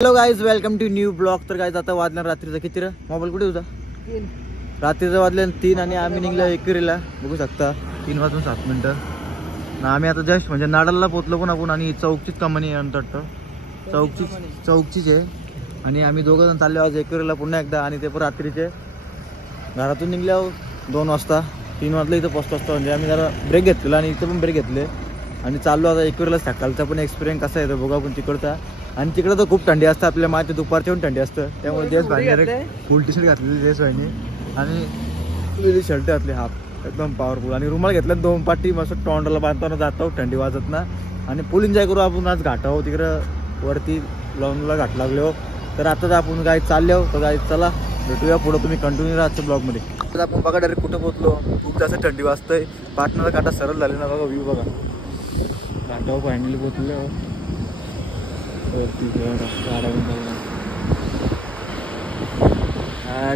Hello guys, welcome to new blog. तर guys आता वाजल्या रात्रीचा किती रे? मोबाईल कुठे होता? रात्रीचं वाजले 3 आणि आम्ही निघलो एकेरीला. बघू शकता 3:07 ना. आम्ही आता जस्ट म्हणजे नाडाला पोहोचलो पण आपण. आणि चौकचीच कंपनी आहे, चौकचीच आहे. आणि आम्ही दोघं जण चाललो आज एकेरीला पुन्हा एकदा. आणि ते पण रात्रीचे घरातून निघल्यावर 2 वाजता 3 वाजता इथं पोहोचतो असतो. म्हणजे आम्ही जरा ब्रेक घेतलेला आणि इथं पण ब्रेक घेतले आणि चाललो आता एकेरीला. सकाळचा पण एक्सपिरियन्स कसा येतो बघा आपण तिकडचा. आणि तिकडे तर खूप थंडी असते, आपल्या मागे दुपारच्या पण थंडी असतं. त्यामुळे जेस भाई फुल टी शर्ट घातलेली जेस भाईने आणि शर्ट घातली हाफ एकदम पॉवरफुल. आणि रुमाल घेतला 2 पाटी मस्त तोंडाला बांधताना जातो, थंडी वाजत ना. आणि फुल एन्जॉय करू आपण. आज घाटाव तिकडं वरती लॉंगला घाट लागलो. तर आता आपण गाडी चाललो. तर गाडी चला भेटूया पुढं. तुम्ही कंटिन्यू राहतो ब्लॉगमध्ये. तर आपण बघा डायरेक्ट कुठं पोहोचलो. खूप जास्त थंडी वाजतंय. पाटणाला काटा सरळ झाले ना बघा. व्ह्यू बघा घाटावर फायनली पोहोचलो.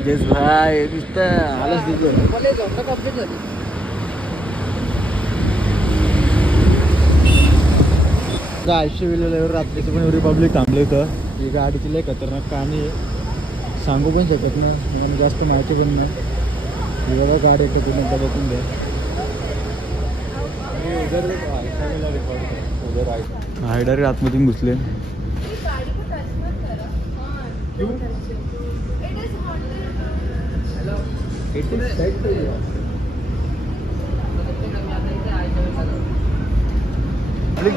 जेस भाई आलंच तिथं. आयुष्य विलेल्यावर रात्रीचं पण रिपब्लिक थांबलं होतं. ही गाडीची लय खतरनाक कहाणी आहे, सांगू पण शकत नाही आणि जास्त माहिती पण नाही. बघा गाडी येतं तुम्ही एकदा बघून द्या. हायडर आतमधून घुसले.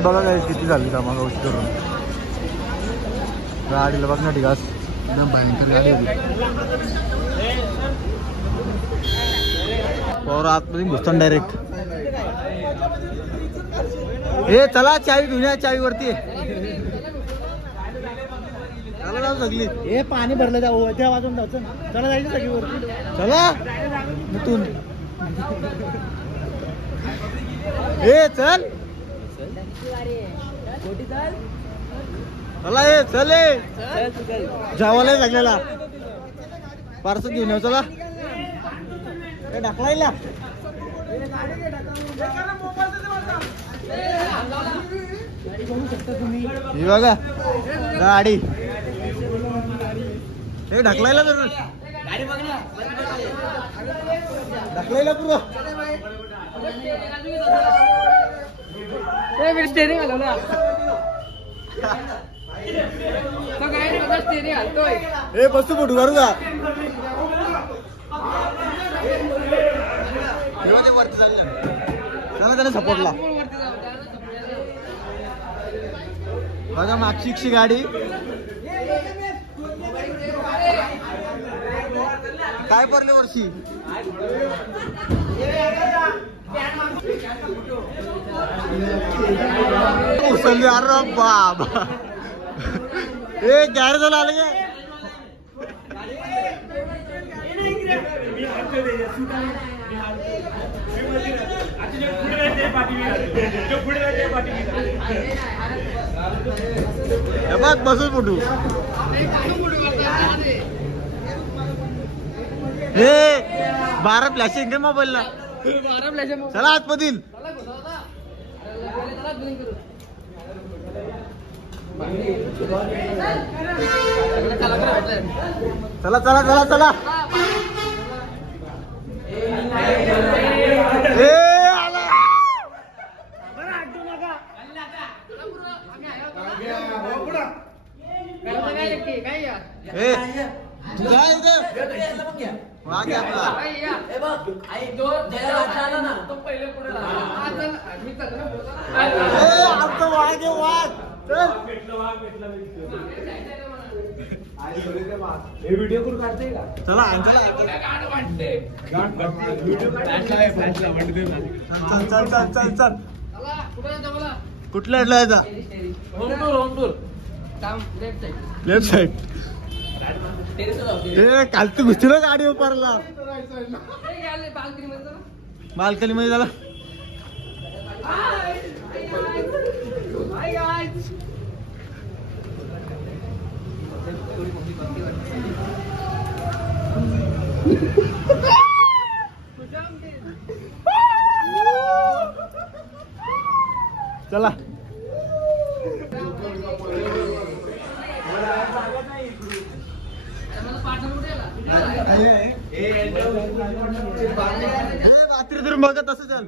बघा काय किती झाली का मग औषध करून गाडीला बघ ना. ढिगास एकदम भयंकर गाडी होती. और आतमध्ये घुसताना डायरेक्ट. हे चला चावी घेऊन या. चावी वरती सगळी. हे पाणी भरलं त्या वाजून जायचं. चला जायचं सगळी वरती. चला इथून. हे चल चला. हे चल जावाला सगळ्याला पार्सल घेऊन येऊ. चला ढकलायला. ही बघा गाडी. हे ढकलायला तर ढकलायला पुरं. स्टेरिंग आलो ना. हे बसू फोटो काढू का? वरती चाललं त्याने सपोर्टला. बघा मागची गाडी काय पडले वर्षी. उसळली. अरे बाबा हे गॅरेज झालं आलं का? बघ बसून फोटो. हे 12 फ्लॅशिंग आहे मोबाईलला. चला आतमधील. चला चला चला चला. व्हिडिओ करून काढते का? चला चल. कुठल्या जायचा? Left side. काल तू घुसती ना गाडी उपारला. बाल्कनी मध्ये झाला. चला रात्री तर बघत असं चल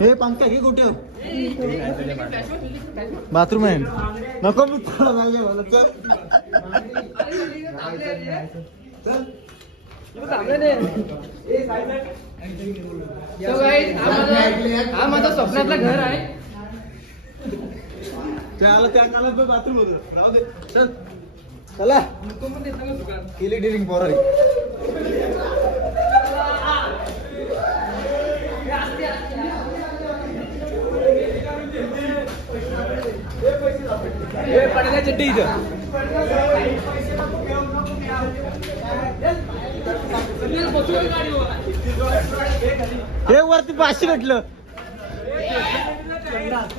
हे पंख्या घे कुठे बाथरूम आहे नको मी चल हा माझा स्वप्नातलं घर आहे. त्याला त्या काळात बाथरूम होत राहू दे चल चला केली डिलिंग पोरारी पडल्या चड्डी इथं हे वरती 500 भेटलं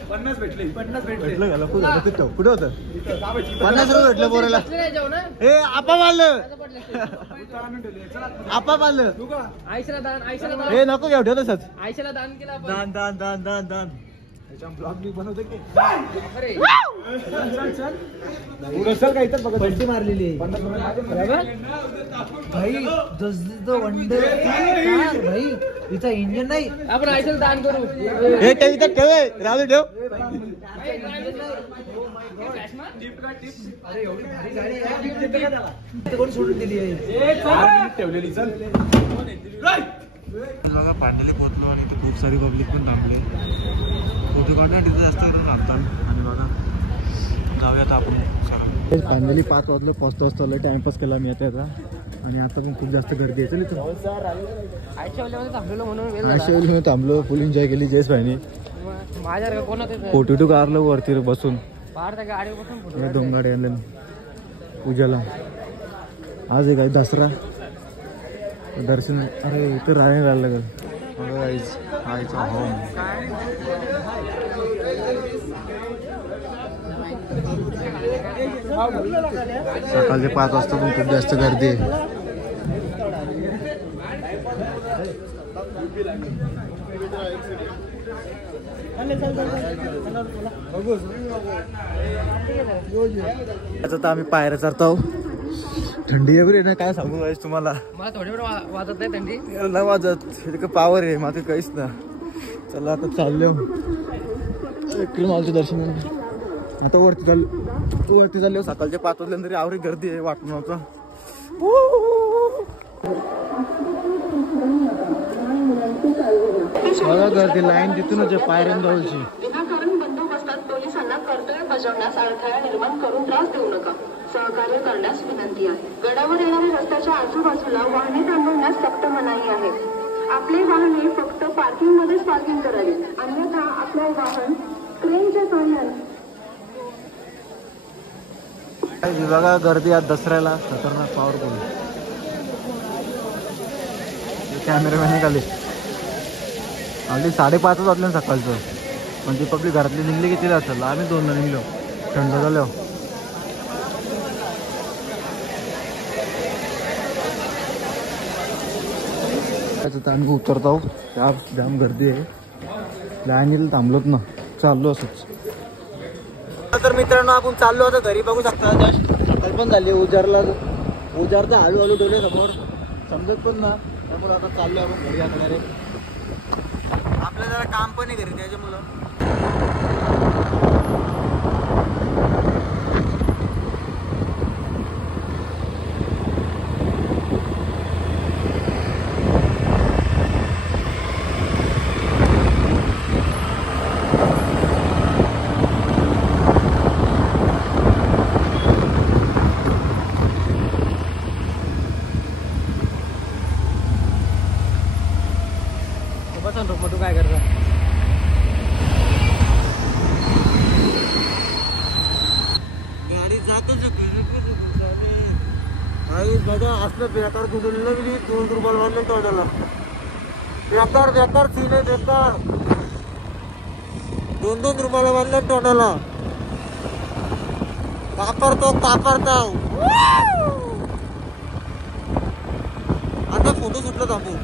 50 भेटले भेटलं घाला कुठं होतं तिथं कुठं होतं 50 रुपये भेटलं पोराला हे आपा मारलं आपा मारलं आयशाला दान हे नको घेऊ ठेव तसंच आयशाला दान केलं आपण. दान दान दान दान दान ब्लॉग बी बनवतो की अरे पुरस्कार काय तर बघा पलटी मारलेली भाई वंडर कार भाई तिचा इंजिन नाही आपण आयशाला दान करू. हे ठेव इथं ठेव राहू दे ठेव कोण सोडून दिली आहे ठेवलेली चल बघा फायनली पोहोचलो आणि इथे खूप सारी पब्लिक पण थांबली फोटो काढणं तिथं जास्त थांबतात आणि बघा जाऊयात आपण फायनली 5 वाजलं पोहोचतो टाइमपास केला मी आता आणि आता पण खूप जास्त गर्दी आहे. चल इथं आयशावाल्यामध्ये थांबलेलो म्हणून वेळ झाला. आयशा थांबलो फुल एन्जॉय केली जयस भाईने माझ्या कोण होते फोटो काढलं वरती बसून बाहेर त्या गाडीवर बसून फोटो या 2 गाड्या आणल्या पूजाला आज आहे काय दसरा दर्शन अरे इथं राहायला लागलं आईचा होम सकाळचे 5 वाजता पण खूप जास्त गर्दी आहे. आता आम्ही पायऱ्या चढतो थंडी एवढी ना काय सांगू गाईस तुम्हाला मला थोडी वेळ वाजत नाही थंडी नाही वाजत पावर आहे माझं काहीच ना. चला आता चाललो मालचं दर्शन आता वरती चाललो सकाळच्या 5 वाजल्यानंतर आवरी गर्दी आहे वाटून नव्हतं. बघा गर्दी लाईन तिथूनच आहे पायऱ्यांजवळची. विनाकारण बंदोबस्तात पोलिसांना कर्तव्य बजावण्यास अडथळा निर्माण करून त्रास देऊ नका. सहकार्य करण्यास विनंती आहे. गडावर येणाऱ्या रस्त्याच्या आजूबाजूला वाहने थांबवण्यास सक्त मनाई आहे. आपले वाहने फक्त पार्किंग मध्येच पार्किंग करावी, अन्यथा आपले वाहन क्रेनच्या सहाय्याने. बघा गर्दी आज दसऱ्याला खतरनाक पॉवरफुल कॅमेरामॅन निघाले आधी 5:30 वाजले सकाळचं म्हणजे पब्लिक घरातली निघली किती असेल आम्ही 2 निघलो थंड झालो. तर आम्ही उतरतो त्या जाम गर्दी आहे लाईनीला थांबलोत ना चाललो असंच. तर मित्रांनो आपण चाललो होतो घरी बघू शकता जस्ट सकाळ पण झाली उजारचा हळूहळू डोले समोर समजत पण ना त्यामुळे आता चाललो आपण घरी असणार आहे. आपल्याला जरा काम पण आहे घरी त्याच्यामुळं तू काय करता गाडी जातच बघा असलं बेकार कुठलं की 2 रुपये वाढले तोंडाला बेकार सीन आहे बेकार 2 रुपयाला वाढले तोंडाला कापरतो आता फोटो सुटला थांबू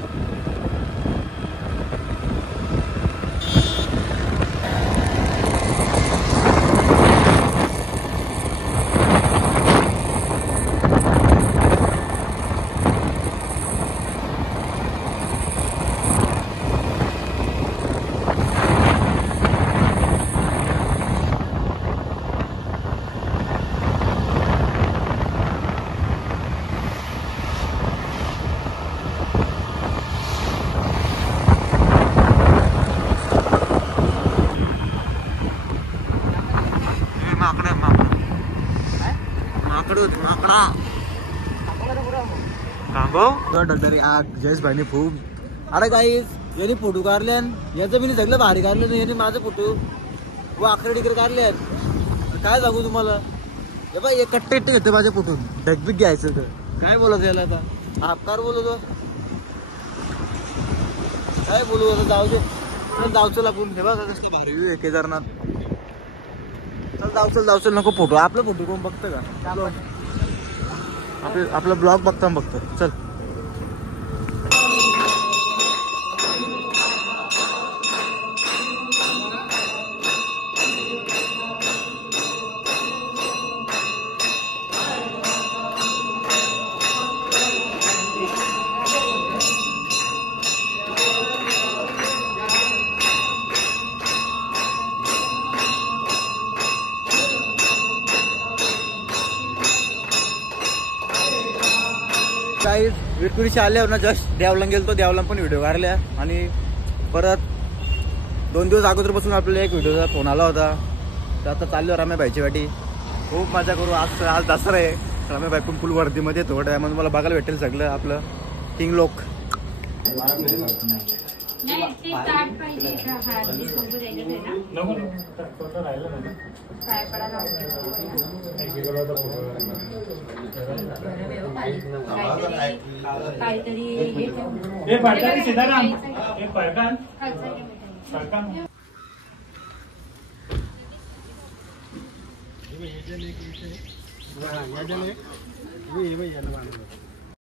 माकड होती माकडा डॉक्टर आग जयेश भाईने खूप अरे गाईस यांनी फोटो काढले याचं मी सगळं भारी काढलं यांनी माझं फोटो व अकरा डिग्री काढले काय सांगू तुम्हाला हे बघ एक कट्टे घेते माझ्या फोटो ढगबिग घ्यायचं तर काय बोलायचं याला आता आपकार बोलतो काय बोलू आता जाऊ दे चल जाऊ चल आपण हे बघा कसं भारी व्ह्यू आहे केदारनाथ चल जाऊ चल नको फोटो आपला फोटो कोण बघतं का आपला ब्लॉग बघता बघतो चल काही विरकुरीशी आल्यावर ना जस्ट देवला गेलो देवला पण व्हिडिओ काढल्या आणि परत 2 दिवस अगोदरपासून आपल्याला एक व्हिडिओचा फोन आला होता तर आता चाललो रम्या भाईची वाटी खूप मजा करू आज दसरा आहे रम्या भाई पण फुल वर्दीमध्ये थोड्या टायमात मला बघायला भेटेल सगळं आपलं किंग लोक